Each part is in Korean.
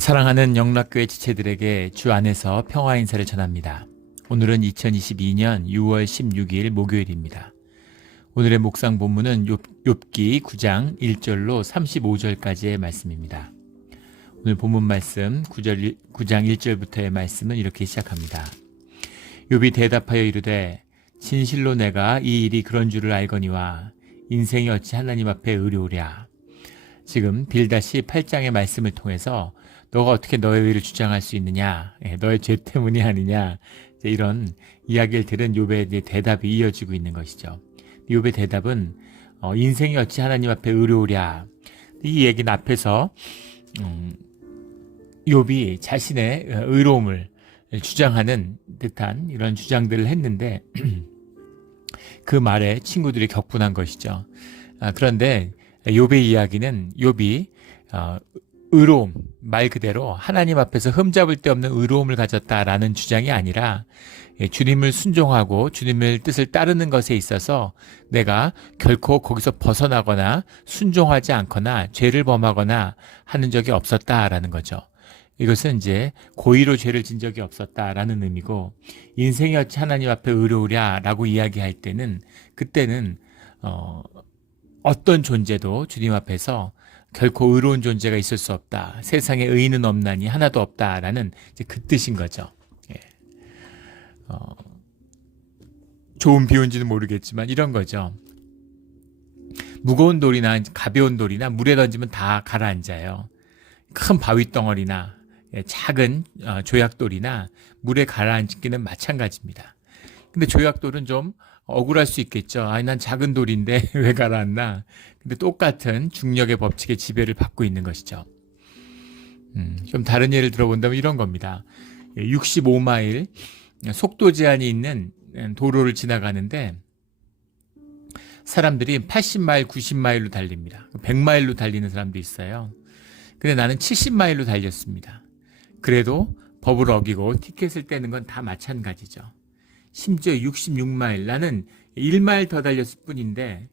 사랑하는 영락교회 지체들에게 주 안에서 평화 인사를 전합니다. 오늘은 2022년 6월 16일 목요일입니다. 오늘의 묵상 본문은 욥기 9장 1절로 35절까지의 말씀입니다. 오늘 본문 말씀 9장 1절부터의 말씀은 이렇게 시작합니다. 욥이 대답하여 이르되 진실로 내가 이 일이 그런 줄을 알거니와 인생이 어찌 하나님 앞에 의로우랴. 지금 빌다시 8장의 말씀을 통해서 너가 어떻게 너의 의를 주장할 수 있느냐, 너의 죄 때문이 아니냐, 이런 이야기를 들은 욥의 대답이 이어지고 있는 것이죠. 욥의 대답은 인생이 어찌 하나님 앞에 의로우랴. 이 얘기는 앞에서 욥이 자신의 의로움을 주장하는 듯한 이런 주장들을 했는데 그 말에 친구들이 격분한 것이죠. 그런데 욥의 이야기는 욥이 의로움, 말 그대로 하나님 앞에서 흠잡을 데 없는 의로움을 가졌다라는 주장이 아니라 주님을 순종하고 주님의 뜻을 따르는 것에 있어서 내가 결코 거기서 벗어나거나 순종하지 않거나 죄를 범하거나 하는 적이 없었다라는 거죠. 이것은 이제 고의로 죄를 진 적이 없었다라는 의미고, 인생이 어찌 하나님 앞에 의로우랴라고 이야기할 때는 그때는 어떤 존재도 주님 앞에서 결코 의로운 존재가 있을 수 없다. 세상에 의인은 없나니 하나도 없다라는 이제 그 뜻인 거죠. 예. 좋은 비유인지는 모르겠지만 이런 거죠. 무거운 돌이나 가벼운 돌이나 물에 던지면 다 가라앉아요. 큰 바위 덩어리나 작은 조약돌이나 물에 가라앉기는 마찬가지입니다. 근데 조약돌은 좀 억울할 수 있겠죠. 아니, 난 작은 돌인데 왜 가라앉나? 근데 똑같은 중력의 법칙의 지배를 받고 있는 것이죠. 좀 다른 예를 들어본다면 이런 겁니다. 65마일 속도 제한이 있는 도로를 지나가는데 사람들이 80마일, 90마일로 달립니다. 100마일로 달리는 사람도 있어요. 근데 나는 70마일로 달렸습니다. 그래도 법을 어기고 티켓을 떼는 건 다 마찬가지죠. 심지어 66마일, 나는 1마일 더 달렸을 뿐인데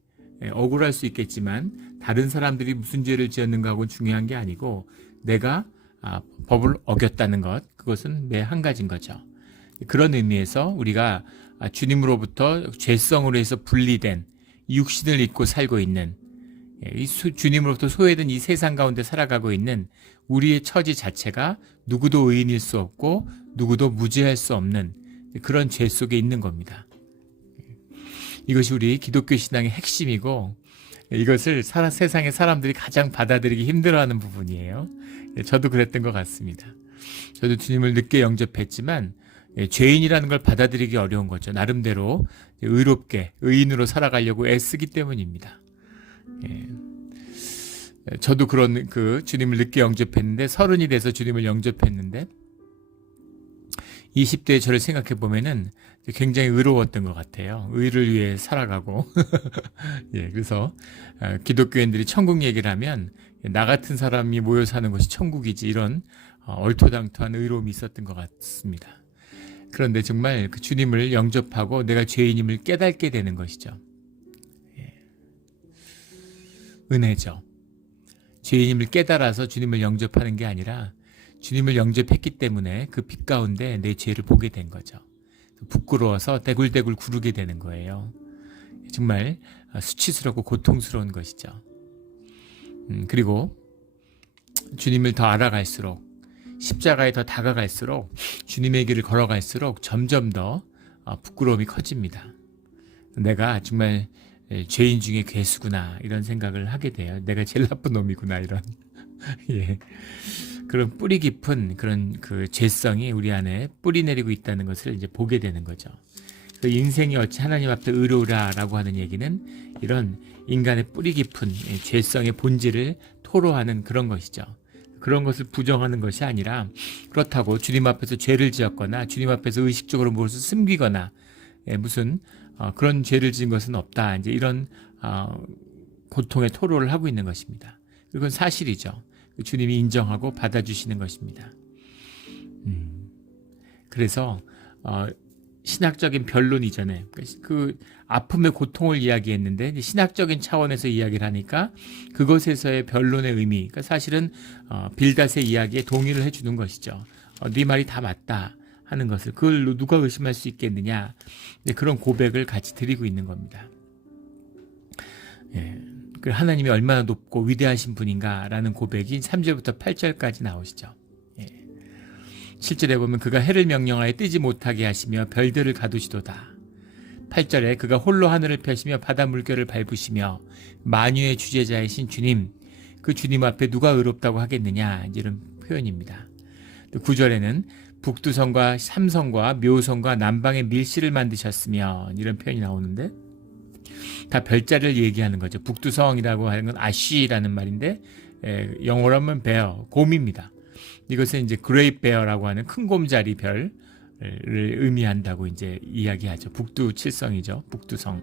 억울할 수 있겠지만 다른 사람들이 무슨 죄를 지었는가하고는 중요한 게 아니고 내가 법을 어겼다는 것, 그것은 매 한 가지인 거죠. 그런 의미에서 우리가 주님으로부터 죄성으로 해서 분리된 육신을 입고 살고 있는, 주님으로부터 소외된 이 세상 가운데 살아가고 있는 우리의 처지 자체가 누구도 의인일 수 없고 누구도 무죄할 수 없는 그런 죄 속에 있는 겁니다. 이것이 우리 기독교 신앙의 핵심이고 이것을 세상의 사람들이 가장 받아들이기 힘들어하는 부분이에요. 저도 그랬던 것 같습니다. 저도 주님을 늦게 영접했지만 죄인이라는 걸 받아들이기 어려운 거죠. 나름대로 의롭게 의인으로 살아가려고 애쓰기 때문입니다. 저도 그런 주님을 늦게 영접했는데 30이 돼서 주님을 영접했는데 20대의 저를 생각해 보면은 굉장히 의로웠던 것 같아요. 의를 위해 살아가고 그래서 기독교인들이 천국 얘기를 하면 나 같은 사람이 모여 사는 것이 천국이지, 이런 얼토당토한 의로움이 있었던 것 같습니다. 그런데 정말 그 주님을 영접하고 내가 죄인임을 깨닫게 되는 것이죠. 은혜죠. 죄인임을 깨달아서 주님을 영접하는 게 아니라 주님을 영접했기 때문에 그 빛 가운데 내 죄를 보게 된 거죠. 부끄러워서 대굴대굴 구르게 되는 거예요. 정말 수치스럽고 고통스러운 것이죠. 그리고 주님을 더 알아갈수록, 십자가에 더 다가갈수록, 주님의 길을 걸어갈수록 점점 더 부끄러움이 커집니다. 내가 정말 죄인 중에 괴수구나, 이런 생각을 하게 돼요. 내가 제일 나쁜 놈이구나, 이런 그런 뿌리 깊은 그런 그 죄성이 우리 안에 뿌리 내리고 있다는 것을 이제 보게 되는 거죠. 그 인생이 어찌 하나님 앞에 의로우라라고 하는 얘기는 이런 인간의 뿌리 깊은 죄성의 본질을 토로하는 그런 것이죠. 그런 것을 부정하는 것이 아니라, 그렇다고 주님 앞에서 죄를 지었거나 주님 앞에서 의식적으로 무엇을 숨기거나 무슨 그런 죄를 지은 것은 없다, 이제 이런 고통의 토로를 하고 있는 것입니다. 그건 사실이죠. 주님이 인정하고 받아주시는 것입니다. 그래서 신학적인 변론 이전에 그 아픔의 고통을 이야기했는데 이제 신학적인 차원에서 이야기를 하니까 그것에서의 변론의 의미, 그러니까 사실은 빌닷의 이야기에 동의를 해주는 것이죠. 네 말이 다 맞다 하는 것을 그걸 누가 의심할 수 있겠느냐, 그런 고백을 같이 드리고 있는 겁니다. 예, 그 하나님이 얼마나 높고 위대하신 분인가라는 고백이 3절부터 8절까지 나오시죠. 7절에 보면 그가 해를 명령하여 뜨지 못하게 하시며 별들을 가두시도다. 8절에 그가 홀로 하늘을 펴시며 바다 물결을 밟으시며 만유의 주제자이신 주님, 그 주님 앞에 누가 의롭다고 하겠느냐, 이런 표현입니다. 또 9절에는 북두성과 삼성과 묘성과 남방의 밀실을 만드셨으며, 이런 표현이 나오는데 다 별자리를 얘기하는 거죠. 북두성이라고 하는 건 아쉬라는 말인데 영어로 하면 베어, 곰입니다. 이것은 이제 그레이트 베어라고 하는 큰 곰자리 별을 의미한다고 이제 이야기하죠. 북두 칠성이죠. 북두성.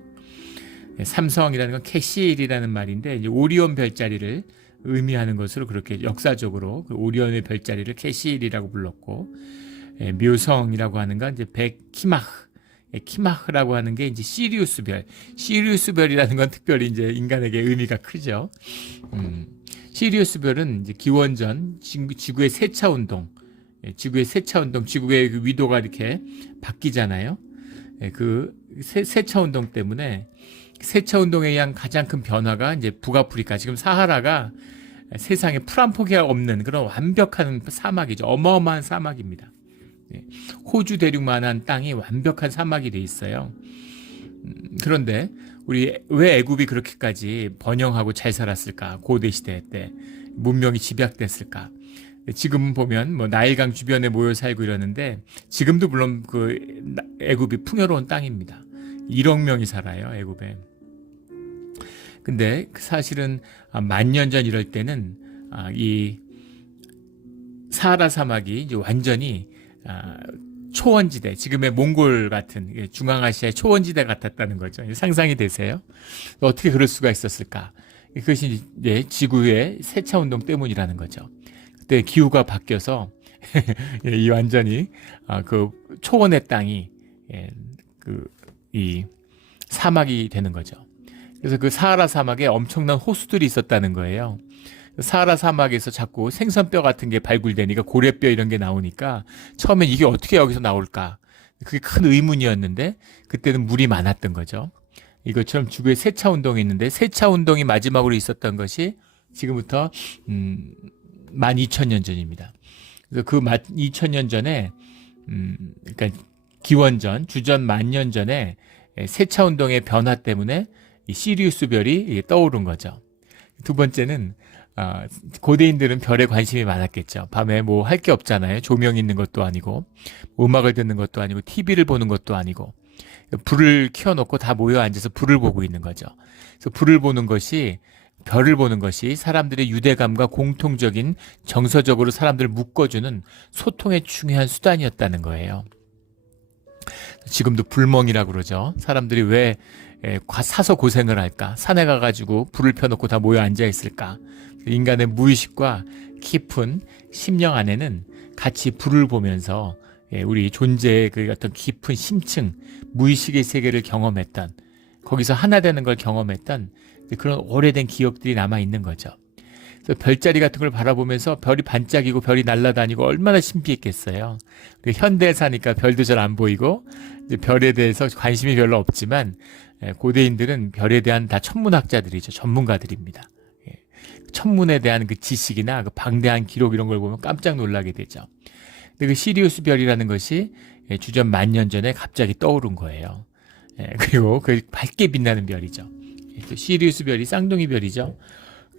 삼성이라는 건 캐실이라는 말인데 이제 오리온 별자리를 의미하는 것으로 그렇게 역사적으로 그 오리온의 별자리를 캐실이라고 불렀고, 묘성이라고 하는 건 이제 키마흐. 키마흐라고 하는 게 이제 시리우스 별. 시리우스 별이라는 건 특별히 이제 인간에게 의미가 크죠. 시리우스 별은 이제 기원전 지구의 세차 운동, 지구의 그 위도가 이렇게 바뀌잖아요. 그 세차 운동 때문에 세차 운동에 의한 가장 큰 변화가 이제 북아프리카, 지금 사하라가 세상에 풀 한 포기가 없는 그런 완벽한 사막이죠. 어마어마한 사막입니다. 호주 대륙만한 땅이 완벽한 사막이 돼 있어요. 그런데 우리 왜 애굽이 그렇게까지 번영하고 잘 살았을까? 고대 시대 때 문명이 집약됐을까? 지금 보면 뭐 나일강 주변에 모여 살고 이러는데 지금도 물론 그 애굽이 풍요로운 땅입니다. 1억 명이 살아요, 애굽에. 근데 사실은 만년 전 이럴 때는 이 사하라 사막이 이제 완전히 초원지대, 지금의 몽골 같은 중앙아시아의 초원지대 같았다는 거죠. 상상이 되세요? 어떻게 그럴 수가 있었을까? 그것이 이제 지구의 세차운동 때문이라는 거죠. 그때 기후가 바뀌어서 이 완전히 그 초원의 땅이 이 사막이 되는 거죠. 그래서 그 사하라 사막에 엄청난 호수들이 있었다는 거예요. 사하라 사막에서 자꾸 생선뼈 같은 게 발굴되니까, 고래뼈 이런 게 나오니까 처음엔 이게 어떻게 여기서 나올까, 그게 큰 의문이었는데 그때는 물이 많았던 거죠. 이것처럼 지구에 세차 운동이 있는데 세차 운동이 마지막으로 있었던 것이 지금부터 12,000년 전입니다. 그래서 그 12,000년 전에 그러니까 기원전 주전 만년 전에 세차 운동의 변화 때문에 이 시리우스 별이 떠오른 거죠. 두 번째는 고대인들은 별에 관심이 많았겠죠. 밤에 뭐 할 게 없잖아요. 조명 있는 것도 아니고, 음악을 듣는 것도 아니고, TV를 보는 것도 아니고, 불을 켜놓고 다 모여 앉아서 불을 보고 있는 거죠. 그래서 불을 보는 것이, 별을 보는 것이 사람들의 유대감과 공통적인, 정서적으로 사람들을 묶어주는 소통의 중요한 수단이었다는 거예요. 지금도 불멍이라고 그러죠. 사람들이 왜 사서 고생을 할까? 산에 가가지고 불을 펴놓고 다 모여 앉아 있을까? 인간의 무의식과 깊은 심령 안에는 같이 불을 보면서 우리 존재의 그 어떤 깊은 심층, 무의식의 세계를 경험했던, 거기서 하나 되는 걸 경험했던 그런 오래된 기억들이 남아 있는 거죠. 그래서 별자리 같은 걸 바라보면서 별이 반짝이고 별이 날아다니고 얼마나 신비했겠어요. 현대에 사니까 별도 잘 안 보이고 별에 대해서 관심이 별로 없지만 고대인들은 별에 대한 다 천문학자들이죠. 전문가들입니다. 천문에 대한 그 지식이나 그 방대한 기록 이런 걸 보면 깜짝 놀라게 되죠. 근데 그 시리우스 별이라는 것이 주전 만년 전에 갑자기 떠오른 거예요. 그리고 그 밝게 빛나는 별이죠. 시리우스 별이 쌍둥이 별이죠.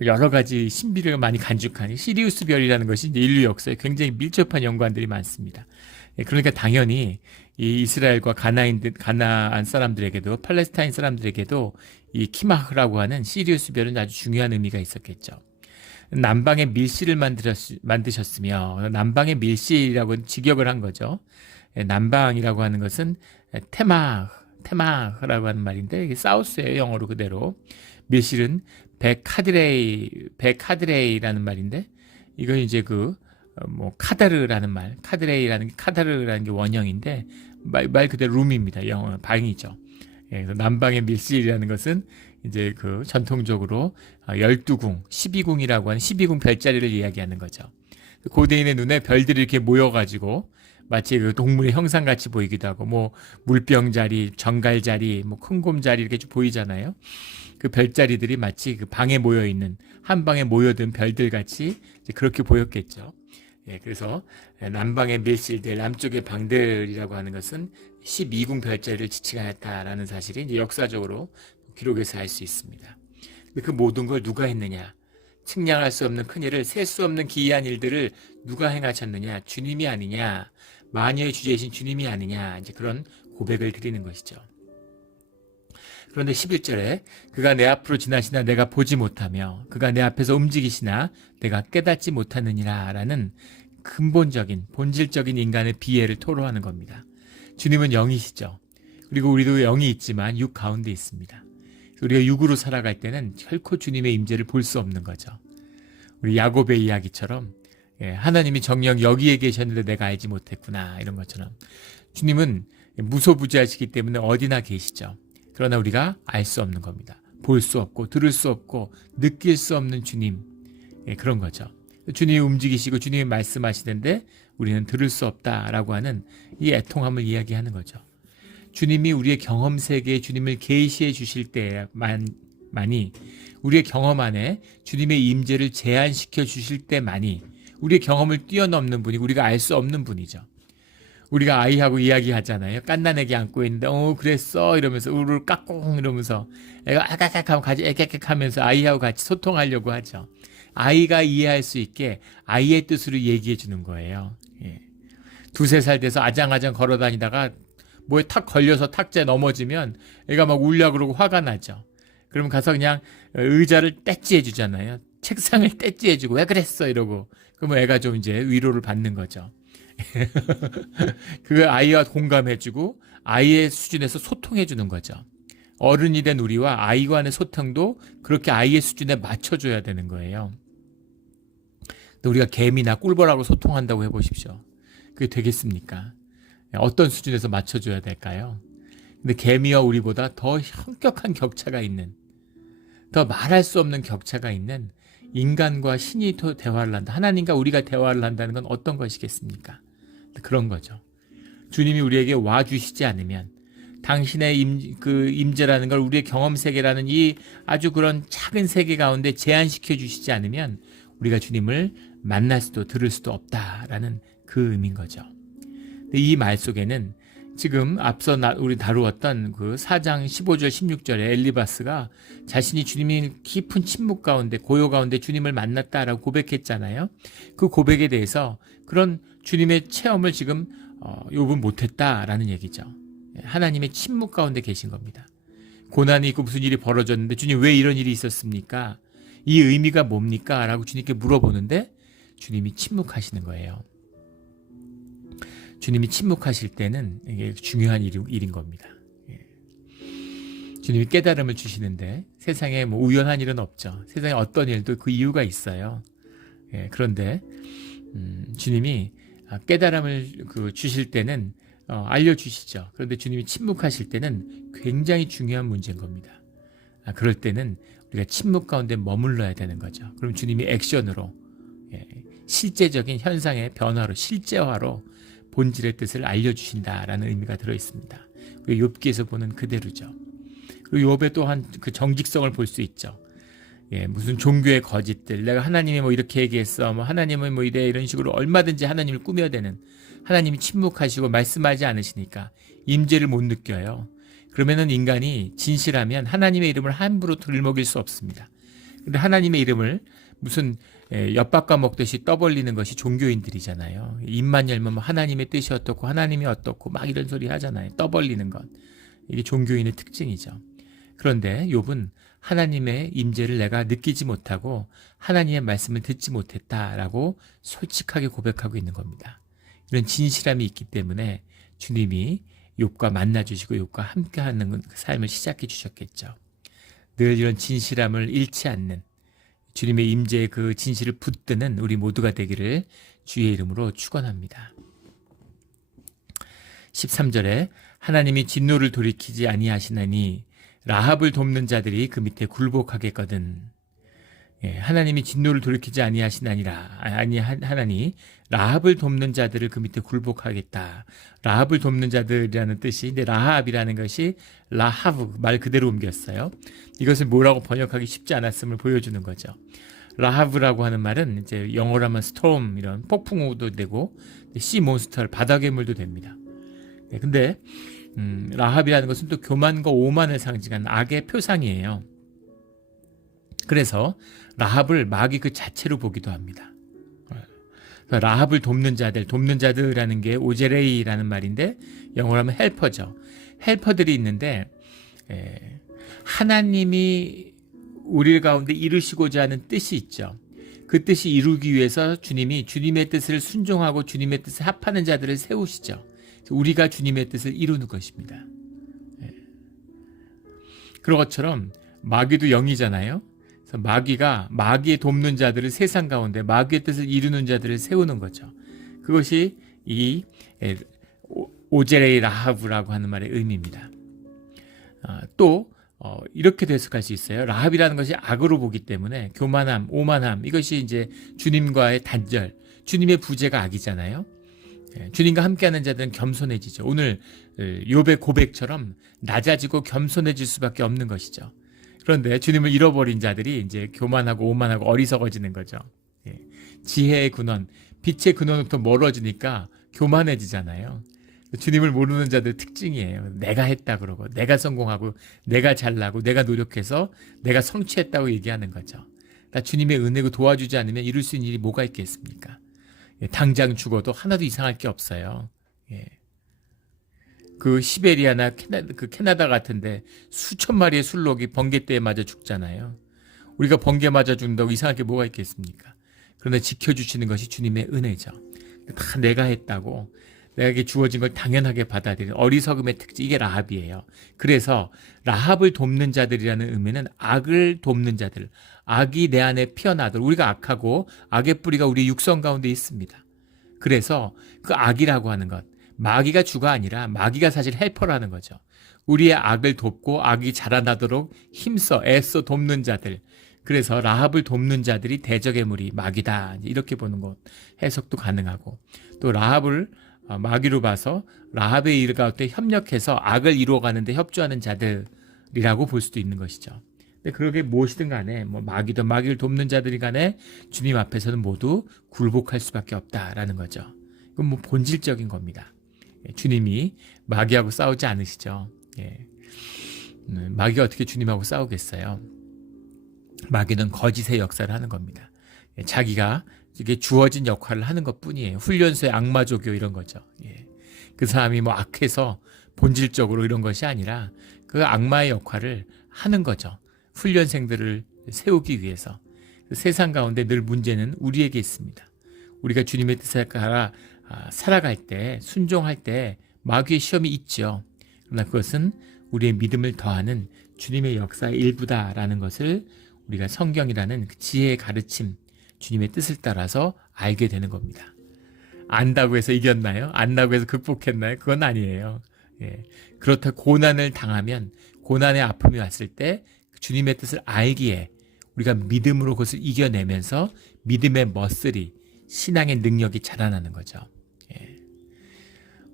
여러 가지 신비를 많이 간직한 시리우스 별이라는 것이 이제 인류 역사에 굉장히 밀접한 연관들이 많습니다. 그러니까 당연히 이 이스라엘과 가나안 사람들에게도, 팔레스타인 사람들에게도 이 키마흐라고 하는 시리우스 별은 아주 중요한 의미가 있었겠죠. 남방의 밀실을 만드셨으며, 남방의 밀실이라고 직역을 한 거죠. 남방이라고 하는 것은 테마흐라고 하는 말인데, 이게 사우스예요, 영어로 그대로. 밀실은 베카드레이라는 말인데, 이건 이제 뭐 카다르라는 말, 카드레이라는 게 카다르라는 게 원형인데 말 그대로 룸입니다. 영어 방이죠. 예, 그래서 남방의 밀실이라는 것은 이제 그 전통적으로 12궁, 12궁이라고 하는 12궁 별자리를 이야기하는 거죠. 고대인의 눈에 별들이 이렇게 모여가지고 마치 그 동물의 형상같이 보이기도 하고, 뭐 물병자리, 정갈자리, 뭐 큰곰자리 이렇게 좀 보이잖아요. 그 별자리들이 마치 그 방에 모여 있는, 한 방에 모여든 별들 같이 그렇게 보였겠죠. 예, 그래서 남방의 밀실들, 남쪽의 방들이라고 하는 것은 12궁 별자리를 지칭하였다라는 사실이 이제 역사적으로 기록에서 알 수 있습니다. 그 모든 걸 누가 했느냐? 측량할 수 없는 큰일을, 셀 수 없는 기이한 일들을 누가 행하셨느냐? 주님이 아니냐? 마녀의 주제이신 주님이 아니냐? 이제 그런 고백을 드리는 것이죠. 그런데 11절에 그가 내 앞으로 지나시나 내가 보지 못하며 그가 내 앞에서 움직이시나 내가 깨닫지 못하느니라 라는 근본적인 본질적인 인간의 비애를 토로하는 겁니다. 주님은 영이시죠. 그리고 우리도 영이 있지만 육 가운데 있습니다. 우리가 육으로 살아갈 때는 결코 주님의 임재를 볼 수 없는 거죠. 우리 야곱의 이야기처럼 하나님이 정녕 여기에 계셨는데 내가 알지 못했구나, 이런 것처럼 주님은 무소부지하시기 때문에 어디나 계시죠. 그러나 우리가 알 수 없는 겁니다. 볼 수 없고 들을 수 없고 느낄 수 없는 주님, 그런 거죠. 주님이 움직이시고 주님이 말씀하시는데 우리는 들을 수 없다라고 하는 이 애통함을 이야기하는 거죠. 주님이 우리의 경험 세계에 주님을 계시해 주실 때만이, 우리의 경험 안에 주님의 임재를 제한시켜 주실 때만이 우리의 경험을 뛰어넘는 분이, 우리가 알 수 없는 분이죠. 우리가 아이하고 이야기하잖아요. 갓난애기 안고 있는데 그랬어 이러면서 우르르 까꿍 이러면서 애가 아까깍 하면 같이 애깍깍 하면서 아이하고 같이 소통하려고 하죠. 아이가 이해할 수 있게 아이의 뜻으로 얘기해 주는 거예요. 예. 2-3살 돼서 아장아장 걸어 다니다가 뭐에 탁 걸려서 탁자에 넘어지면 애가 막 울려 그러고 화가 나죠. 그러면 가서 그냥 의자를 떼찌해 주잖아요. 책상을 떼찌해 주고 왜 그랬어 이러고, 그러면 애가 좀 이제 위로를 받는 거죠. 그 아이와 공감해 주고 아이의 수준에서 소통해 주는 거죠. 어른이 된 우리와 아이와의 소통도 그렇게 아이의 수준에 맞춰줘야 되는 거예요. 우리가 개미나 꿀벌하고 소통한다고 해보십시오. 그게 되겠습니까? 어떤 수준에서 맞춰줘야 될까요? 근데 개미와 우리보다 더 현격한 격차가 있는, 더 말할 수 없는 격차가 있는 인간과 신이 대화를 한다. 하나님과 우리가 대화를 한다는 건 어떤 것이겠습니까? 그런 거죠. 주님이 우리에게 와주시지 않으면, 당신의 임재라는 걸 우리의 경험 세계라는 이 아주 그런 작은 세계 가운데 제한시켜 주시지 않으면 우리가 주님을 만날 수도 들을 수도 없다라는 그 의미인 거죠. 이 말 속에는 지금 앞서 우리 다루었던 그 4장 15절 16절에 엘리바스가 자신이 주님이 깊은 침묵 가운데, 고요 가운데 주님을 만났다라고 고백했잖아요. 그 고백에 대해서 그런 주님의 체험을 지금 욥은 못했다라는 얘기죠. 하나님의 침묵 가운데 계신 겁니다. 고난이 있고 무슨 일이 벌어졌는데 주님 왜 이런 일이 있었습니까? 이 의미가 뭡니까? 라고 주님께 물어보는데 주님이 침묵하시는 거예요. 주님이 침묵하실 때는 이게 중요한 일인 겁니다. 주님이 깨달음을 주시는데 세상에 뭐 우연한 일은 없죠. 세상에 어떤 일도 그 이유가 있어요. 그런데 주님이 깨달음을 주실 때는 알려주시죠. 그런데 주님이 침묵하실 때는 굉장히 중요한 문제인 겁니다. 그럴 때는 우리가 침묵 가운데 머물러야 되는 거죠. 그럼 주님이 액션으로, 실제적인 현상의 변화로, 실제화로 본질의 뜻을 알려주신다라는 의미가 들어있습니다. 그리고 욥기에서 보는 그대로죠. 그리고 욥의 또한 그 정직성을 볼 수 있죠. 무슨 종교의 거짓들, 내가 하나님이 뭐 이렇게 얘기했어, 뭐 하나님은 뭐 이래, 이런 식으로 얼마든지 하나님을 꾸며대는, 하나님이 침묵하시고 말씀하지 않으시니까 임재를 못 느껴요. 그러면은 인간이 진실하면 하나님의 이름을 함부로 들먹일 수 없습니다. 그런데 하나님의 이름을 무슨 엿밥과 먹듯이 떠벌리는 것이 종교인들이잖아요. 입만 열면 하나님의 뜻이 어떻고 하나님이 어떻고 막 이런 소리 하잖아요. 떠벌리는 것. 이게 종교인의 특징이죠. 그런데 욥은 하나님의 임재를 내가 느끼지 못하고 하나님의 말씀을 듣지 못했다라고 솔직하게 고백하고 있는 겁니다. 이런 진실함이 있기 때문에 주님이 욥과 만나주시고 욥과 함께하는 삶을 시작해 주셨겠죠. 늘 이런 진실함을 잃지 않는 주님의 임재의 그 진실을 붙드는 우리 모두가 되기를 주의 이름으로 축원합니다. 13절에 하나님이 진노를 돌이키지 아니하시나니 라합을 돕는 자들이 그 밑에 굴복하겠거든. 하나님이 진노를 돌이키지 아니하시나니라. 하나니 라합을 돕는 자들을 그 밑에 굴복하겠다. 라합을 돕는 자들이라는 뜻이, 근데 라합이라는 것이 라하브 말 그대로 옮겼어요. 이것을 뭐라고 번역하기 쉽지 않았음을 보여주는 거죠. 라하브라고 하는 말은 이제 영어로 하면 스톰, 이런 폭풍우도 되고 씨 몬스터, 바다 괴물도 됩니다. 근데 라합이라는 것은 또 교만과 오만을 상징하는 악의 표상이에요. 그래서 라합을 마귀 그 자체로 보기도 합니다. 라합을 돕는 자들이라는 게 오제레이라는 말인데 영어로 하면 헬퍼죠. 헬퍼들이 있는데 하나님이 우리 가운데 이루시고자 하는 뜻이 있죠. 그 뜻이 이루기 위해서 주님이 주님의 뜻을 순종하고 주님의 뜻에 합하는 자들을 세우시죠. 우리가 주님의 뜻을 이루는 것입니다. 그런 것처럼 마귀도 영이잖아요. 그래서 마귀가 마귀의 돕는 자들을 세상 가운데 마귀의 뜻을 이루는 자들을 세우는 거죠. 그것이 이 오제레이 라하브라고 하는 말의 의미입니다. 또 이렇게 해석할 수 있어요. 라합이라는 것이 악으로 보기 때문에 교만함, 오만함, 이것이 이제 주님과의 단절, 주님의 부재가 악이잖아요. 주님과 함께하는 자들은 겸손해지죠. 오늘 욥의 고백처럼 낮아지고 겸손해질 수밖에 없는 것이죠. 그런데 주님을 잃어버린 자들이 이제 교만하고 오만하고 어리석어지는 거죠. 지혜의 근원, 빛의 근원부터 멀어지니까 교만해지잖아요. 주님을 모르는 자들 특징이에요. 내가 했다 그러고, 내가 성공하고, 내가 잘나고, 내가 노력해서 내가 성취했다고 얘기하는 거죠. 나 주님의 은혜고 도와주지 않으면 이룰 수 있는 일이 뭐가 있겠습니까? 당장 죽어도 하나도 이상할 게 없어요. 그 시베리아나 캐나다 같은데 수천 마리의 술록이 번개때에 맞아 죽잖아요. 우리가 번개 맞아 죽는다고 이상할 게 뭐가 있겠습니까? 그러나 지켜주시는 것이 주님의 은혜죠. 다 내가 했다고 내게 주어진 걸 당연하게 받아들이는 어리석음의 특징, 이게 라합이에요. 그래서 라합을 돕는 자들이라는 의미는 악을 돕는 자들, 악이 내 안에 피어나도록, 우리가 악하고 악의 뿌리가 우리 육성 가운데 있습니다. 그래서 그 악이라고 하는 것, 마귀가 주가 아니라 마귀가 사실 헬퍼라는 거죠. 우리의 악을 돕고 악이 자라나도록 힘써 애써 돕는 자들, 그래서 라합을 돕는 자들이 대적의 무리, 마귀다, 이렇게 보는 것 해석도 가능하고, 또 라합을 마귀로 봐서 라합의 일 가운데 협력해서 악을 이루어가는데 협조하는 자들이라고 볼 수도 있는 것이죠. 근데 그러게 무엇이든 간에 마귀든 마귀를 돕는 자들이 간에 주님 앞에서는 모두 굴복할 수밖에 없다라는 거죠. 이건 본질적인 겁니다. 주님이 마귀하고 싸우지 않으시죠. 마귀가 어떻게 주님하고 싸우겠어요? 마귀는 거짓의 역사를 하는 겁니다. 자기가 이게 주어진 역할을 하는 것뿐이에요. 훈련소의 악마조교 이런 거죠. 그 사람이 악해서 본질적으로 이런 것이 아니라 그 악마의 역할을 하는 거죠. 훈련생들을 세우기 위해서. 세상 가운데 늘 문제는 우리에게 있습니다. 우리가 주님의 뜻에 따라 살아갈 때, 순종할 때 마귀의 시험이 있죠. 그러나 그것은 우리의 믿음을 더하는 주님의 역사의 일부다라는 것을 우리가 성경이라는 그 지혜의 가르침, 주님의 뜻을 따라서 알게 되는 겁니다. 안다고 해서 이겼나요? 안다고 해서 극복했나요? 그건 아니에요. 그렇다고 고난을 당하면, 고난의 아픔이 왔을 때 주님의 뜻을 알기에 우리가 믿음으로 그것을 이겨내면서 믿음의 머슬이, 신앙의 능력이 자라나는 거죠.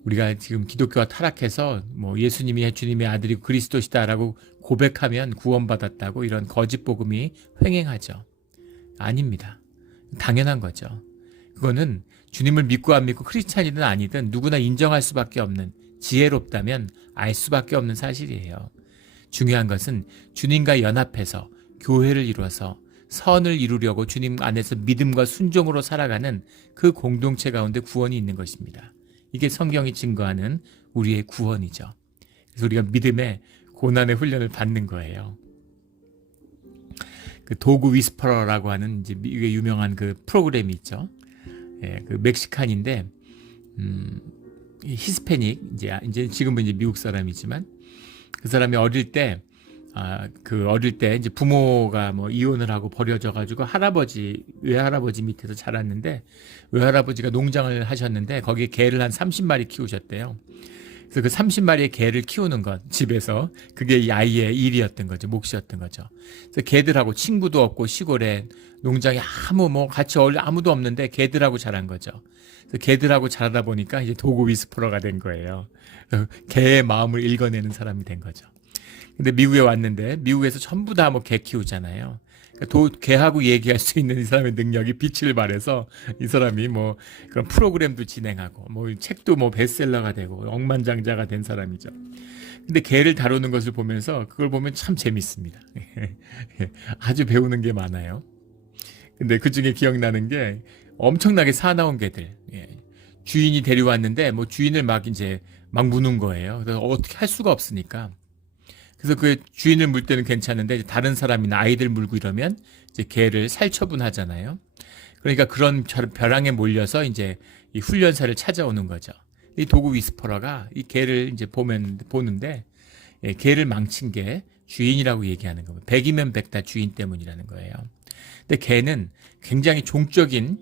우리가 지금 기독교가 타락해서 예수님이 주님의 아들이고 그리스도시다라고 고백하면 구원받았다고 이런 거짓 복음이 횡행하죠. 아닙니다. 당연한 거죠. 그거는 주님을 믿고 안 믿고 크리스찬이든 아니든 누구나 인정할 수밖에 없는, 지혜롭다면 알 수밖에 없는 사실이에요. 중요한 것은 주님과 연합해서 교회를 이루어서 선을 이루려고 주님 안에서 믿음과 순종으로 살아가는 그 공동체 가운데 구원이 있는 것입니다. 이게 성경이 증거하는 우리의 구원이죠. 그래서 우리가 믿음의 고난의 훈련을 받는 거예요. 그 도구 위스퍼러라고 하는 이제 미국의 유명한 그 프로그램이 있죠. 그 멕시칸인데 히스패닉, 이제 지금은 이제 미국 사람이지만 그 사람이 어릴 때 그 어릴 때 이제 부모가 뭐 이혼을 하고 버려져 가지고 외할아버지 밑에서 자랐는데, 외할아버지가 농장을 하셨는데 거기에 개를 한 30마리 키우셨대요. 그래서 그 30마리의 개를 키우는 것, 집에서, 그게 이 아이의 일이었던 거죠. 몫이었던 거죠. 그래서 개들하고 친구도 없고 시골에 농장에 아무도 없는데 개들하고 자란 거죠. 그래서 개들하고 자라다 보니까 이제 도구 위스퍼러가 된 거예요. 개의 마음을 읽어내는 사람이 된 거죠. 근데 미국에 왔는데, 미국에서 전부 다 뭐 개 키우잖아요. 개하고 얘기할 수 있는 이 사람의 능력이 빛을 발해서 이 사람이 뭐 그런 프로그램도 진행하고 뭐 책도 뭐 베스트셀러가 되고 억만장자가 된 사람이죠. 근데 개를 다루는 것을 보면서 그걸 보면 참 재밌습니다. 아주 배우는 게 많아요. 근데 그 중에 기억나는 게 엄청나게 사나운 개들. 주인이 데려왔는데 뭐 주인을 막 무는 거예요. 그래서 어떻게 할 수가 없으니까. 그래서 그 주인을 물 때는 괜찮은데 이제 다른 사람이나 아이들 물고 이러면 이제 개를 살처분하잖아요. 그러니까 그런 벼랑에 몰려서 이제 이 훈련사를 찾아오는 거죠. 이 도구 위스퍼러가 이 개를 이제 보는데, 개를 망친 게 주인이라고 얘기하는 겁니다. 100이면 100 다 주인 때문이라는 거예요. 근데 개는 굉장히 종적인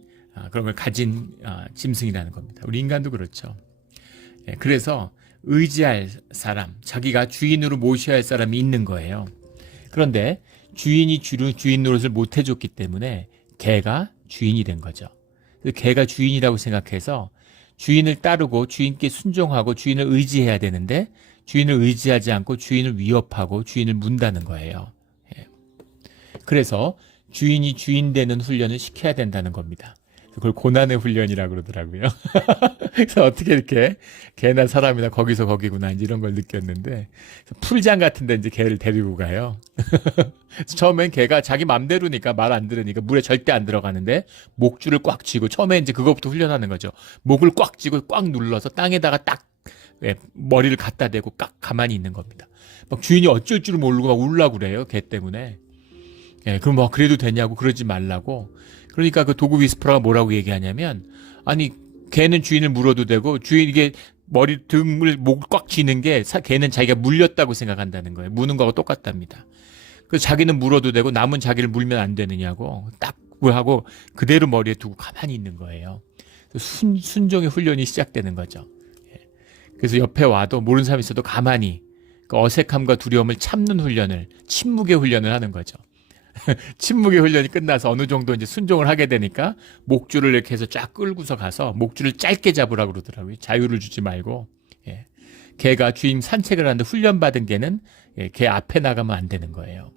그런 걸 가진 짐승이라는 겁니다. 우리 인간도 그렇죠. 그래서 의지할 사람, 자기가 주인으로 모셔야 할 사람이 있는 거예요. 그런데 주인이 주인 노릇을 못 해줬기 때문에 개가 주인이 된 거죠. 개가 주인이라고 생각해서 주인을 따르고 주인께 순종하고 주인을 의지해야 되는데, 주인을 의지하지 않고 주인을 위협하고 주인을 문다는 거예요. 그래서 주인이 주인 되는 훈련을 시켜야 된다는 겁니다. 그걸 고난의 훈련이라고 그러더라고요. 그래서 어떻게 이렇게 개나 사람이나 거기서 거기구나 이런 걸 느꼈는데, 풀장 같은데 이제 개를 데리고 가요. 처음엔 개가 자기 맘대로니까 말 안 들으니까 물에 절대 안 들어가는데 목줄을 꽉 쥐고, 처음에 이제 그것부터 훈련하는 거죠. 목을 꽉 쥐고 꽉 눌러서 땅에다가 딱 머리를 갖다 대고 꽉 가만히 있는 겁니다. 막 주인이 어쩔 줄 모르고 막 울라고 그래요, 개 때문에. 그럼 뭐 그래도 되냐고, 그러지 말라고. 그러니까 그 도구 위스퍼러가 뭐라고 얘기하냐면, 아니 개는 주인을 물어도 되고, 이게 목을 꽉 쥐는 게 개는 자기가 물렸다고 생각한다는 거예요. 무는 거하고 똑같답니다. 그래서 자기는 물어도 되고 남은 자기를 물면 안 되느냐고 딱 하고 그대로 머리에 두고 가만히 있는 거예요. 순종의 훈련이 시작되는 거죠. 그래서 옆에 와도 모르는 사람이 있어도 가만히 그 어색함과 두려움을 참는 훈련을, 침묵의 훈련을 하는 거죠. 침묵의 훈련이 끝나서 어느 정도 이제 순종을 하게 되니까 목줄을 이렇게 해서 쫙 끌고서 가서 목줄을 짧게 잡으라고 그러더라고요. 자유를 주지 말고. 개가 주인 산책을 하는데 훈련받은 개는 개 앞에 나가면 안 되는 거예요.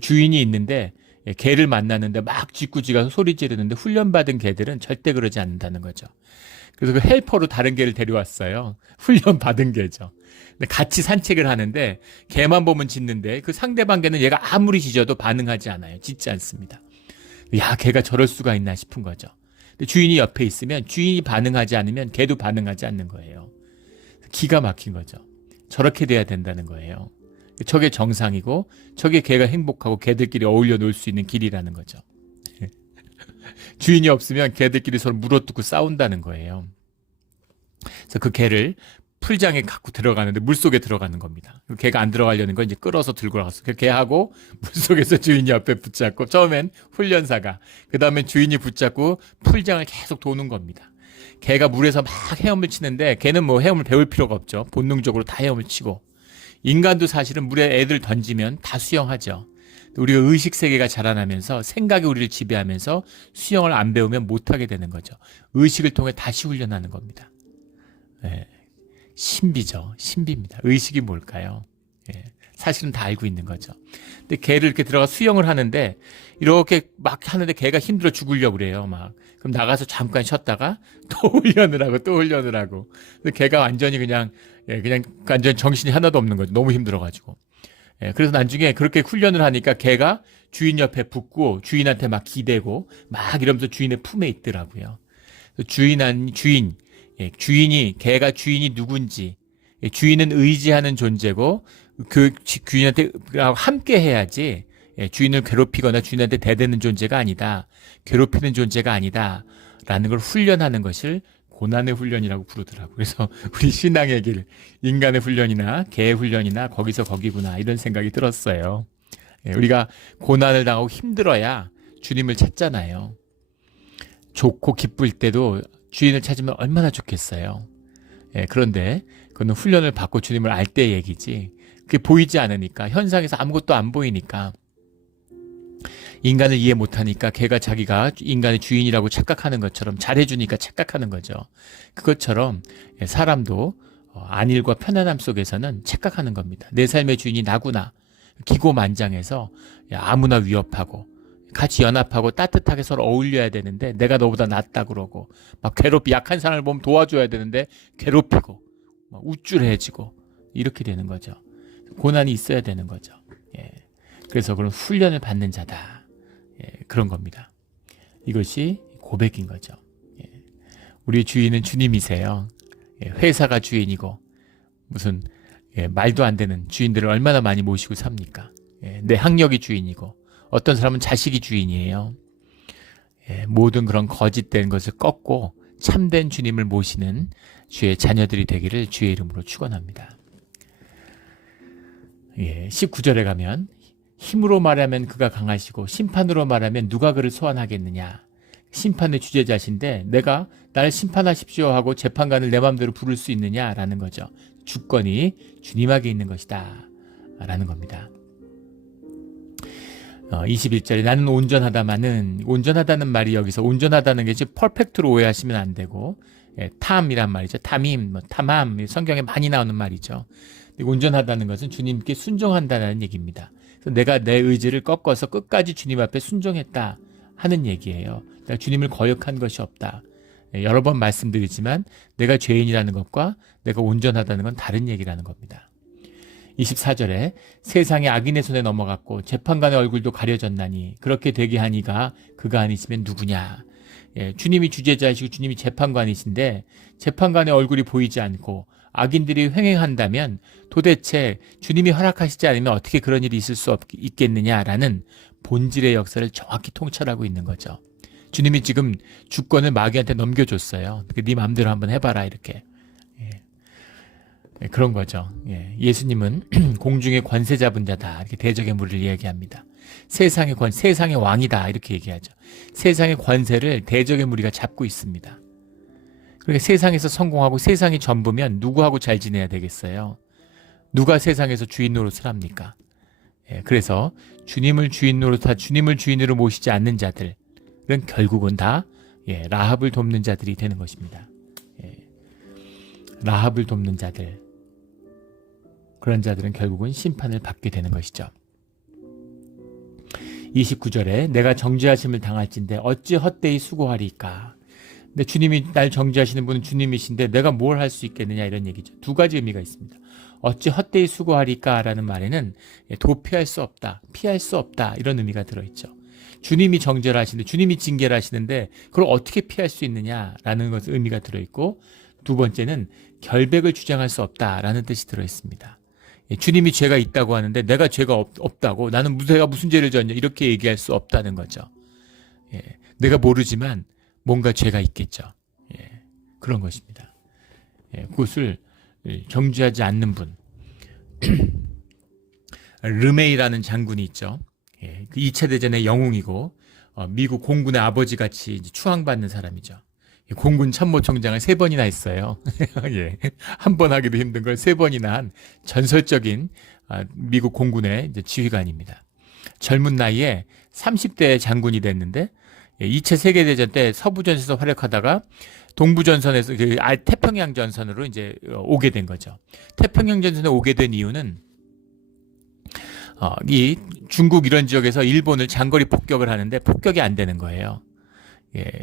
주인이 있는데 개를 만나는데 막 짖고 소리 지르는데 훈련받은 개들은 절대 그러지 않는다는 거죠. 그래서 그 헬퍼로 다른 개를 데려왔어요. 훈련받은 개죠. 근데 같이 산책을 하는데 개만 보면 짖는데 그 상대방 개는 얘가 아무리 짖어도 반응하지 않아요. 짖지 않습니다. 야, 개가 저럴 수가 있나 싶은 거죠. 근데 주인이 옆에 있으면, 주인이 반응하지 않으면 개도 반응하지 않는 거예요. 기가 막힌 거죠. 저렇게 돼야 된다는 거예요. 저게 정상이고 저게 개가 행복하고 개들끼리 어울려 놀 수 있는 길이라는 거죠. 주인이 없으면 개들끼리 서로 물어뜯고 싸운다는 거예요. 그래서 그 개를 풀장에 갖고 들어가는데 물속에 들어가는 겁니다. 개가 안 들어가려는 건 이제 끌어서 들고 나갔어. 그 개하고 물속에서 주인이 옆에 붙잡고, 처음엔 훈련사가, 그 다음엔 주인이 붙잡고 풀장을 계속 도는 겁니다. 개가 물에서 막 헤엄을 치는데 개는 뭐 헤엄을 배울 필요가 없죠. 본능적으로 다 헤엄을 치고. 인간도 사실은 물에 애들 던지면 다 수영하죠. 우리가 의식 세계가 자라나면서 생각이 우리를 지배하면서 수영을 안 배우면 못하게 되는 거죠. 의식을 통해 다시 훈련하는 겁니다. 신비죠. 신비입니다. 의식이 뭘까요? 사실은 다 알고 있는 거죠. 근데 개를 이렇게 들어가 수영을 하는데 이렇게 막 하는데 개가 힘들어 죽으려고 그래요. 그럼 나가서 잠깐 쉬었다가 또 훈련을 하고. 근데 개가 완전히 그냥 완전 정신이 하나도 없는 거죠. 너무 힘들어가지고. 그래서 나중에 그렇게 훈련을 하니까 개가 주인 옆에 붙고 주인한테 막 기대고 막 이러면서 주인의 품에 있더라고요. 개가 주인이 누군지, 주인은 의지하는 존재고 그 주인한테 함께 해야지, 주인을 괴롭히거나 주인한테 대드는 존재가 아니다, 괴롭히는 존재가 아니다 라는 걸 훈련하는 것을 고난의 훈련이라고 부르더라고요. 그래서 우리 신앙의 길, 인간의 훈련이나 개의 훈련이나 거기서 거기구나 이런 생각이 들었어요. 우리가 고난을 당하고 힘들어야 주님을 찾잖아요. 좋고 기쁠 때도 주인을 찾으면 얼마나 좋겠어요. 그런데 그건 훈련을 받고 주님을 알 때의 얘기지. 그게 보이지 않으니까, 현상에서 아무것도 안 보이니까, 인간을 이해 못하니까 걔가 자기가 인간의 주인이라고 착각하는 것처럼, 잘해주니까 착각하는 거죠. 그것처럼 사람도 안일과 편안함 속에서는 착각하는 겁니다. 내 삶의 주인이 나구나. 기고만장해서 아무나 위협하고 같이 연합하고 따뜻하게 서로 어울려야 되는데 내가 너보다 낫다 그러고 막 약한 사람을 보면 도와줘야 되는데 괴롭히고 막 우쭐해지고 이렇게 되는 거죠. 고난이 있어야 되는 거죠. 그래서 그런 훈련을 받는 자다. 그런 겁니다. 이것이 고백인 거죠. 우리 주인은 주님이세요. 회사가 주인이고 무슨 말도 안 되는 주인들을 얼마나 많이 모시고 삽니까? 내 학력이 주인이고 어떤 사람은 자식이 주인이에요. 모든 그런 거짓된 것을 꺾고 참된 주님을 모시는 주의 자녀들이 되기를 주의 이름으로 축원합니다. 19절에 가면 힘으로 말하면 그가 강하시고 심판으로 말하면 누가 그를 소환하겠느냐. 심판의 주제자신데 내가 날 심판하십시오 하고 재판관을 내 마음대로 부를 수 있느냐라는 거죠. 주권이 주님에게 있는 것이다 라는 겁니다. 21절에 나는 온전하다마는, 온전하다는 말이 여기서 온전하다는 게 지금 퍼펙트로 오해하시면 안 되고 탐이란 말이죠. 탐임, 탐함, 성경에 많이 나오는 말이죠. 온전하다는 것은 주님께 순종한다는 얘기입니다. 그래서 내가 내 의지를 꺾어서 끝까지 주님 앞에 순종했다 하는 얘기예요. 내가 주님을 거역한 것이 없다. 여러 번 말씀드리지만 내가 죄인이라는 것과 내가 온전하다는 건 다른 얘기라는 겁니다. 24절에 세상의 악인의 손에 넘어갔고 재판관의 얼굴도 가려졌나니 그렇게 되게 하니가 그가 아니시면 누구냐. 주님이 주제자이시고 주님이 재판관이신데 재판관의 얼굴이 보이지 않고 악인들이 횡행한다면 도대체 주님이 허락하시지 않으면 어떻게 그런 일이 있을 수 있겠느냐라는 본질의 역사를 정확히 통찰하고 있는 거죠. 주님이 지금 주권을 마귀한테 넘겨줬어요. 네 마음대로 한번 해봐라 이렇게. 그런 거죠. 예수님은 공중의 관세 잡은 자다 이렇게 대적의 무리를 이야기합니다. 세상의 왕이다 이렇게 얘기하죠. 세상의 관세를 대적의 무리가 잡고 있습니다. 그러니까 세상에서 성공하고 세상이 전부면 누구하고 잘 지내야 되겠어요? 누가 세상에서 주인 노릇을 합니까? 그래서 주님을 주인 노릇하 주님을 주인으로 모시지 않는 자들은 결국은 다 라합을 돕는 자들이 되는 것입니다. 라합을 돕는 자들, 그런 자들은 결국은 심판을 받게 되는 것이죠. 29절에 내가 정죄하심을 당할진대 어찌 헛되이 수고하리까. 근데 주님이 날 정죄하시는 분은 주님이신데 내가 뭘 할 수 있겠느냐 이런 얘기죠. 두 가지 의미가 있습니다. 어찌 헛되이 수고하리까 라는 말에는 도피할 수 없다, 피할 수 없다 이런 의미가 들어있죠. 주님이 정죄를 하시는데 주님이 징계를 하시는데 그걸 어떻게 피할 수 있느냐라는 것의 의미가 들어있고 두 번째는 결백을 주장할 수 없다라는 뜻이 들어있습니다. 주님이 죄가 있다고 하는데 내가 죄가 없다고 나는 내가 무슨 죄를 졌냐 이렇게 얘기할 수 없다는 거죠. 내가 모르지만 뭔가 죄가 있겠죠. 그런 것입니다. 그것을 정죄하지 않는 분. 르메이라는 장군이 있죠. 그 2차 대전의 영웅이고 미국 공군의 아버지같이 추앙받는 사람이죠. 공군 참모총장을 3번이나 했어요. 한 번 하기도 힘든 걸 3번이나 한 전설적인 미국 공군의 지휘관입니다. 젊은 나이에 30대 장군이 됐는데 2차 세계대전 때 서부전선에서 활약하다가 동부전선에서 태평양 전선으로 이제 오게 된 거죠. 태평양 전선에 오게 된 이유는 이 중국 이런 지역에서 일본을 장거리 폭격을 하는데 폭격이 안 되는 거예요.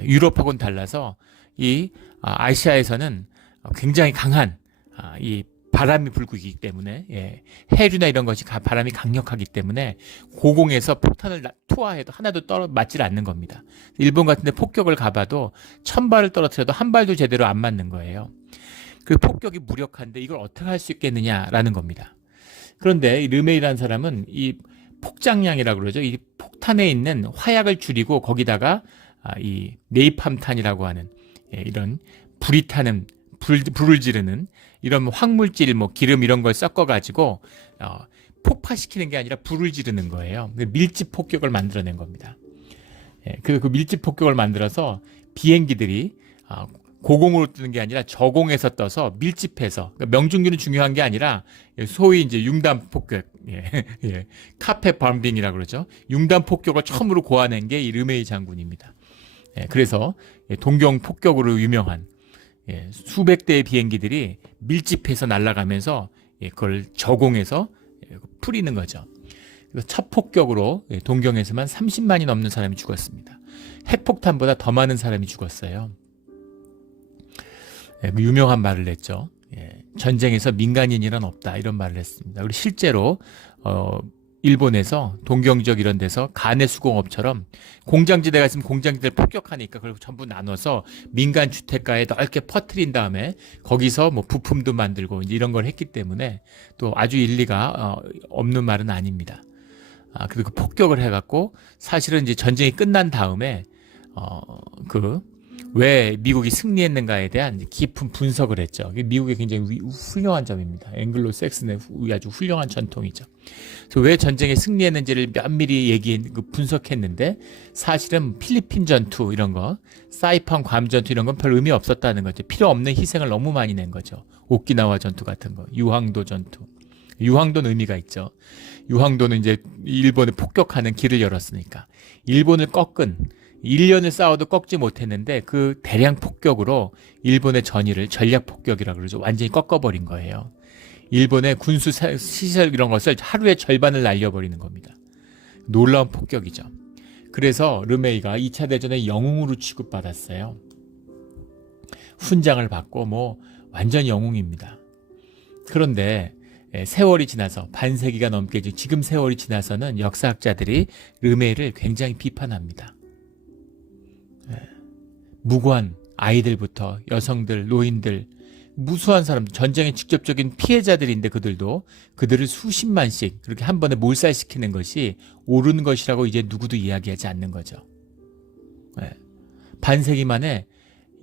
유럽하고는 달라서 이 아시아에서는 굉장히 강한 이 바람이 불고 있기 때문에 해류나 이런 것이 바람이 강력하기 때문에 고공에서 폭탄을 투하해도 하나도 맞질 않는 겁니다. 일본 같은 데 폭격을 가봐도 1000발을 떨어뜨려도 한 발도 제대로 안 맞는 거예요. 그 폭격이 무력한데 이걸 어떻게 할 수 있겠느냐라는 겁니다. 그런데 이 르메이라는 사람은 이 폭장량이라고 그러죠. 이 폭탄에 있는 화약을 줄이고 거기다가 이 네이팜탄이라고 하는 이런 불이 타는 불을 지르는 이런 확물질, 뭐 기름 이런 걸 섞어가지고 폭파시키는 게 아니라 불을 지르는 거예요. 밀집 폭격을 만들어낸 겁니다. 그래서 그 밀집 폭격을 만들어서 비행기들이 고공으로 뜨는 게 아니라 저공에서 떠서 밀집해서, 그러니까 명중률은 중요한 게 아니라 소위 이제 융단 폭격, 카펫 범빙이라고 그러죠. 융단 폭격을 처음으로 고안한 게 이 르메이 장군입니다. 그래서 동경 폭격으로 유명한 수백 대의 비행기들이 밀집해서 날아가면서 그걸 저공해서 풀이는 거죠. 그래서 첫 폭격으로 동경에서만 30만이 넘는 사람이 죽었습니다. 핵폭탄보다 더 많은 사람이 죽었어요. 유명한 말을 했죠. 전쟁에서 민간인이란 없다, 이런 말을 했습니다. 그리고 실제로 일본에서 동경지역 이런 데서 간의 수공업처럼 공장지대가 있으면 공장지대를 폭격하니까 그걸 전부 나눠서 민간 주택가에 넓게 퍼뜨린 다음에 거기서 뭐 부품도 만들고 이제 이런 걸 했기 때문에 또 아주 일리가 없는 말은 아닙니다. 그리고 그 폭격을 해갖고 사실은 이제 전쟁이 끝난 다음에 왜 미국이 승리했는가에 대한 깊은 분석을 했죠. 미국의 굉장히 훌륭한 점입니다. 앵글로 섹슨의 아주 훌륭한 전통이죠. 그래서 왜 전쟁에 승리했는지를 면밀히 분석했는데 사실은 필리핀 전투 이런 거, 사이판 괌 전투 이런 건 별 의미 없었다는 거죠. 필요 없는 희생을 너무 많이 낸 거죠. 오키나와 전투 같은 거, 유황도 전투. 유황도는 의미가 있죠. 유황도는 이제 일본을 폭격하는 길을 열었으니까. 일본을 꺾은 1년을 싸워도 꺾지 못했는데 그 대량 폭격으로 일본의 전의를 전략 폭격이라고 그러죠. 완전히 꺾어버린 거예요. 일본의 군수 시설 이런 것을 하루에 절반을 날려버리는 겁니다. 놀라운 폭격이죠. 그래서 르메이가 2차 대전의 영웅으로 취급받았어요. 훈장을 받고 뭐 완전 영웅입니다. 그런데 세월이 지나서 반세기가 넘게 지금 세월이 지나서는 역사학자들이 르메이를 굉장히 비판합니다. 무고한 아이들부터 여성들, 노인들, 무수한 사람, 전쟁의 직접적인 피해자들인데 그들을 수십만씩 그렇게 한 번에 몰살시키는 것이 옳은 것이라고 이제 누구도 이야기하지 않는 거죠. 반세기 만에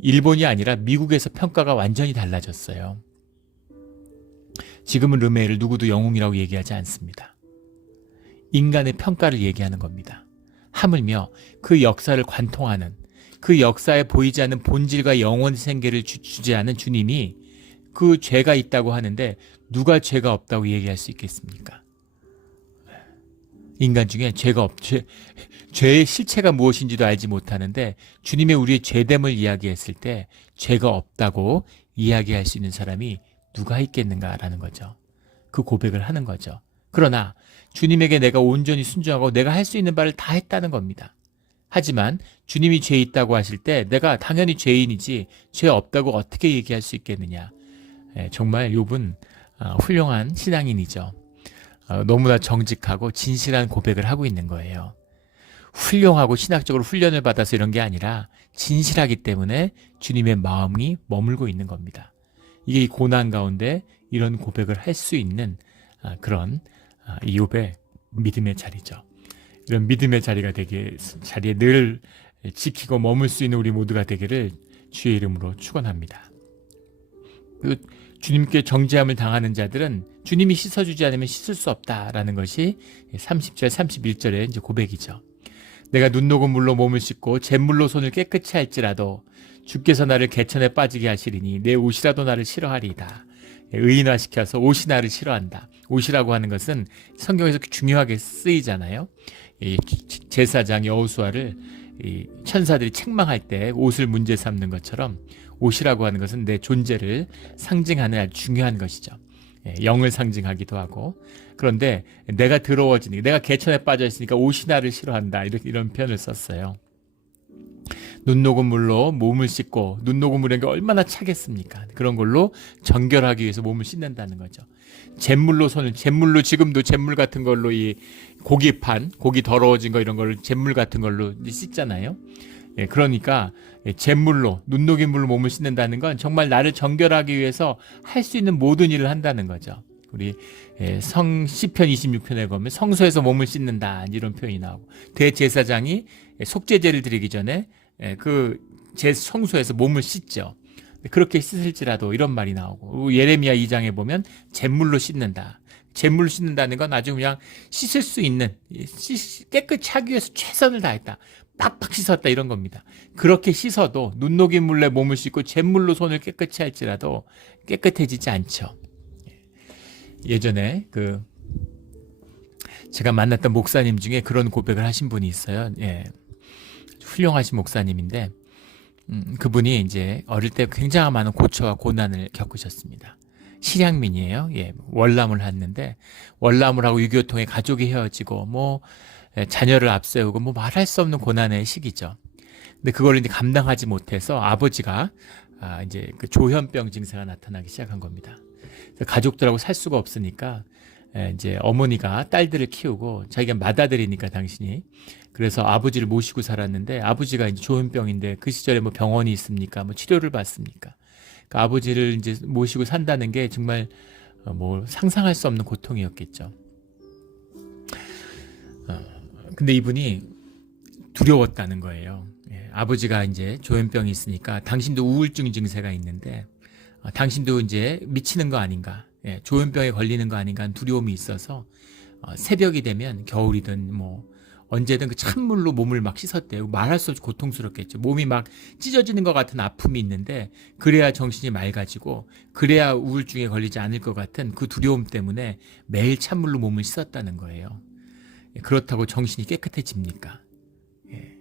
일본이 아니라 미국에서 평가가 완전히 달라졌어요. 지금은 르메이를 누구도 영웅이라고 얘기하지 않습니다. 인간의 평가를 얘기하는 겁니다. 하물며 그 역사를 관통하는, 그 역사에 보이지 않는 본질과 영원 생계를 주재하는 주님이 그 죄가 있다고 하는데 누가 죄가 없다고 얘기할 수 있겠습니까? 인간 중에 죄의 실체가 무엇인지도 알지 못하는데 주님의 우리의 죄됨을 이야기했을 때 죄가 없다고 이야기할 수 있는 사람이 누가 있겠는가라는 거죠. 그 고백을 하는 거죠. 그러나 주님에게 내가 온전히 순종하고 내가 할 수 있는 바를 다 했다는 겁니다. 하지만 주님이 죄 있다고 하실 때 내가 당연히 죄인이지 죄 없다고 어떻게 얘기할 수 있겠느냐. 정말 욥은 훌륭한 신앙인이죠. 너무나 정직하고 진실한 고백을 하고 있는 거예요. 훌륭하고 신학적으로 훈련을 받아서 이런 게 아니라 진실하기 때문에 주님의 마음이 머물고 있는 겁니다. 이게 이 고난 가운데 이런 고백을 할 수 있는 그런 욥의 믿음의 자리죠. 이런 믿음의 자리에 늘 지키고 머물 수 있는 우리 모두가 되기를 주의 이름으로 축원합니다. 주님께 정죄함을 당하는 자들은 주님이 씻어주지 않으면 씻을 수 없다라는 것이 30절, 31절의 이제 고백이죠. 내가 눈 녹은 물로 몸을 씻고 잿물로 손을 깨끗이 할지라도 주께서 나를 개천에 빠지게 하시리니 내 옷이라도 나를 싫어하리이다. 의인화시켜서 옷이 나를 싫어한다. 옷이라고 하는 것은 성경에서 중요하게 쓰이잖아요. 이 제사장 여호수아를 이 천사들이 책망할 때 옷을 문제 삼는 것처럼 옷이라고 하는 것은 내 존재를 상징하는 아주 중요한 것이죠. 영을 상징하기도 하고. 그런데 내가 더러워지니까, 내가 개천에 빠져 있으니까 옷이 나를 싫어한다, 이런 표현을 썼어요. 눈 녹은 물로 몸을 씻고, 눈 녹은 물이 얼마나 차겠습니까? 그런 걸로 정결하기 위해서 몸을 씻는다는 거죠. 잿물로 지금도 잿물 같은 걸로 이 고기 더러워진 거 이런 걸 잿물 같은 걸로 씻잖아요. 그러니까 잿물로, 눈 녹인 물로 몸을 씻는다는 건 정말 나를 정결하기 위해서 할 수 있는 모든 일을 한다는 거죠. 우리 시편 26편에 보면 성소에서 몸을 씻는다, 이런 표현이 나오고, 대제사장이 속죄제를 드리기 전에 그 성소에서 몸을 씻죠. 그렇게 씻을지라도 이런 말이 나오고, 예레미야 2장에 보면 잿물로 씻는다. 잿물로 씻는다는 건 아주 그냥 씻을 수 있는, 깨끗이 하기 위해서 최선을 다했다. 빡빡 씻었다 이런 겁니다. 그렇게 씻어도 눈녹이 물에 몸을 씻고 잿물로 손을 깨끗이 할지라도 깨끗해지지 않죠. 예전에 제가 만났던 목사님 중에 그런 고백을 하신 분이 있어요. 예. 훌륭하신 목사님인데, 그분이 이제 어릴 때 굉장히 많은 고초와 고난을 겪으셨습니다. 실향민이에요. 예. 월남을 했는데, 월남을 하고 6.25 통해 가족이 헤어지고, 자녀를 앞세우고, 말할 수 없는 고난의 시기죠. 근데 그걸 이제 감당하지 못해서 아버지가, 이제 그 조현병 증세가 나타나기 시작한 겁니다. 가족들하고 살 수가 없으니까, 이제 어머니가 딸들을 키우고 자기가 맏아들이니까 당신이 그래서 아버지를 모시고 살았는데 아버지가 이제 조현병인데 그 시절에 병원이 있습니까? 치료를 받습니까? 그러니까 아버지를 이제 모시고 산다는 게 정말 상상할 수 없는 고통이었겠죠. 근데 이분이 두려웠다는 거예요. 예, 아버지가 이제 조현병이 있으니까 당신도 우울증 증세가 있는데 당신도 이제 미치는 거 아닌가? 예, 조현병에 걸리는 거 아닌가 하는 두려움이 있어서 새벽이 되면 겨울이든 언제든 그 찬물로 몸을 막 씻었대요. 말할 수 없이 고통스럽겠죠. 몸이 막 찢어지는 것 같은 아픔이 있는데 그래야 정신이 맑아지고 그래야 우울증에 걸리지 않을 것 같은 그 두려움 때문에 매일 찬물로 몸을 씻었다는 거예요. 예, 그렇다고 정신이 깨끗해집니까? 예,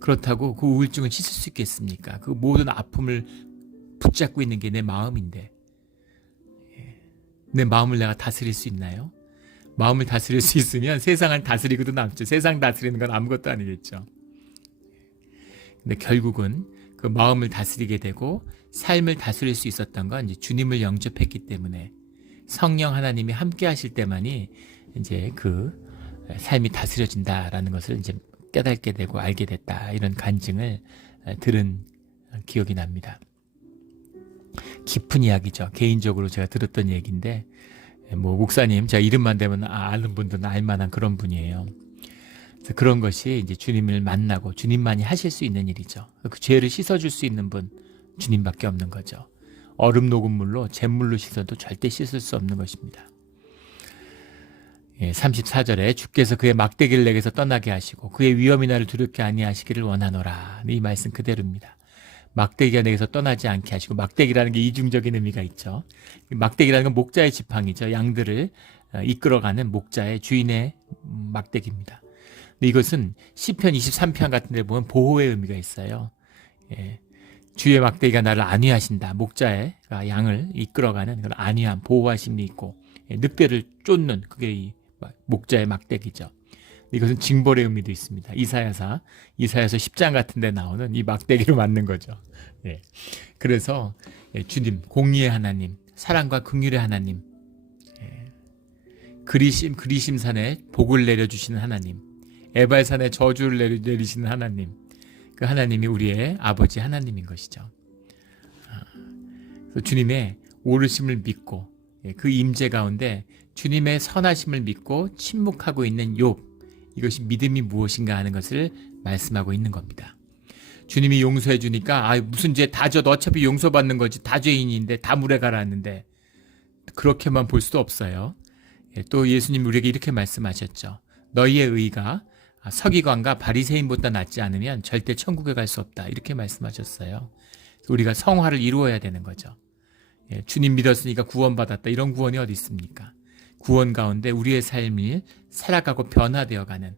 그렇다고 그 우울증을 씻을 수 있겠습니까? 그 모든 아픔을 붙잡고 있는 게 내 마음인데 내 마음을 내가 다스릴 수 있나요? 마음을 다스릴 수 있으면 세상을 다스리고도 남죠. 세상 다스리는 건 아무것도 아니겠죠. 근데 결국은 그 마음을 다스리게 되고 삶을 다스릴 수 있었던 건 이제 주님을 영접했기 때문에 성령 하나님이 함께 하실 때만이 이제 그 삶이 다스려진다라는 것을 이제 깨닫게 되고 알게 됐다. 이런 간증을 들은 기억이 납니다. 깊은 이야기죠. 개인적으로 제가 들었던 얘기인데 목사님 제가 이름만 대면 아는 분들은 알만한 그런 분이에요. 그래서 그런 것이 이제 주님을 만나고 주님만이 하실 수 있는 일이죠. 그 죄를 씻어줄 수 있는 분 주님밖에 없는 거죠. 얼음 녹은 물로 잿물로 씻어도 절대 씻을 수 없는 것입니다. 34절에 주께서 그의 막대기를 내게서 떠나게 하시고 그의 위험이 나를 두렵게 아니하시기를 원하노라. 이 말씀 그대로입니다. 막대기가 내게서 떠나지 않게 하시고, 막대기라는 게 이중적인 의미가 있죠. 막대기라는 건 목자의 지팡이죠. 양들을 이끌어가는 목자의 주인의 막대기입니다. 근데 이것은 시편 23편 같은 데 보면 보호의 의미가 있어요. 예, 주의 막대기가 나를 안위하신다. 목자의 양을 이끌어가는 그런 안위함, 보호하심이 있고, 늑대를 쫓는 그게 이 목자의 막대기죠. 이것은 징벌의 의미도 있습니다. 이사야서 10장 같은 데 나오는 이 막대기로 맞는 거죠. 예. 그래서 주님, 공의의 하나님, 사랑과 긍휼의 하나님, 그리심산에 복을 내려주시는 하나님, 에발산에 저주를 내리시는 하나님, 그 하나님이 우리의 아버지 하나님인 것이죠. 그래서 주님의 오르심을 믿고 그 임재 가운데 주님의 선하심을 믿고 침묵하고 있는 욥, 이것이 믿음이 무엇인가 하는 것을 말씀하고 있는 겁니다. 주님이 용서해 주니까 무슨 죄 다 져도 어차피 용서받는 거지, 다 죄인인데 다 물에 가라앉는데 그렇게만 볼 수도 없어요. 또 예수님 우리에게 이렇게 말씀하셨죠. 너희의 의가 서기관과 바리새인보다 낫지 않으면 절대 천국에 갈 수 없다. 이렇게 말씀하셨어요. 우리가 성화를 이루어야 되는 거죠. 주님 믿었으니까 구원받았다. 이런 구원이 어디 있습니까? 구원 가운데 우리의 삶이 살아가고 변화되어가는,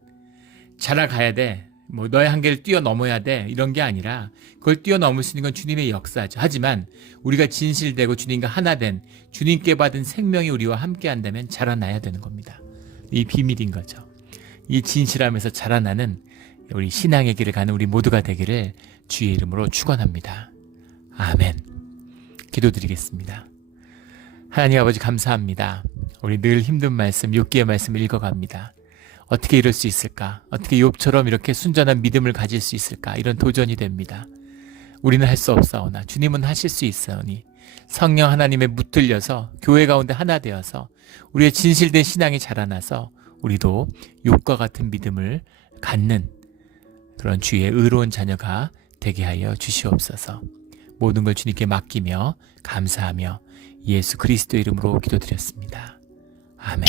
자라가야 돼, 너의 한계를 뛰어넘어야 돼, 이런 게 아니라 그걸 뛰어넘을 수 있는 건 주님의 역사죠. 하지만 우리가 진실되고 주님과 하나 된, 주님께 받은 생명이 우리와 함께 한다면 자라나야 되는 겁니다. 이 비밀인 거죠. 이 진실함에서 자라나는 우리 신앙의 길을 가는 우리 모두가 되기를 주의 이름으로 축원합니다. 아멘. 기도드리겠습니다. 하나님 아버지 감사합니다. 우리 늘 힘든 말씀, 욥기의 말씀을 읽어갑니다. 어떻게 이럴 수 있을까? 어떻게 욥처럼 이렇게 순전한 믿음을 가질 수 있을까? 이런 도전이 됩니다. 우리는 할 수 없사오나 주님은 하실 수 있사오니 성령 하나님에 붙들려서 교회 가운데 하나 되어서 우리의 진실된 신앙이 자라나서 우리도 욥과 같은 믿음을 갖는 그런 주의 의로운 자녀가 되게 하여 주시옵소서. 모든 걸 주님께 맡기며 감사하며 예수 그리스도 이름으로 기도드렸습니다. 아멘.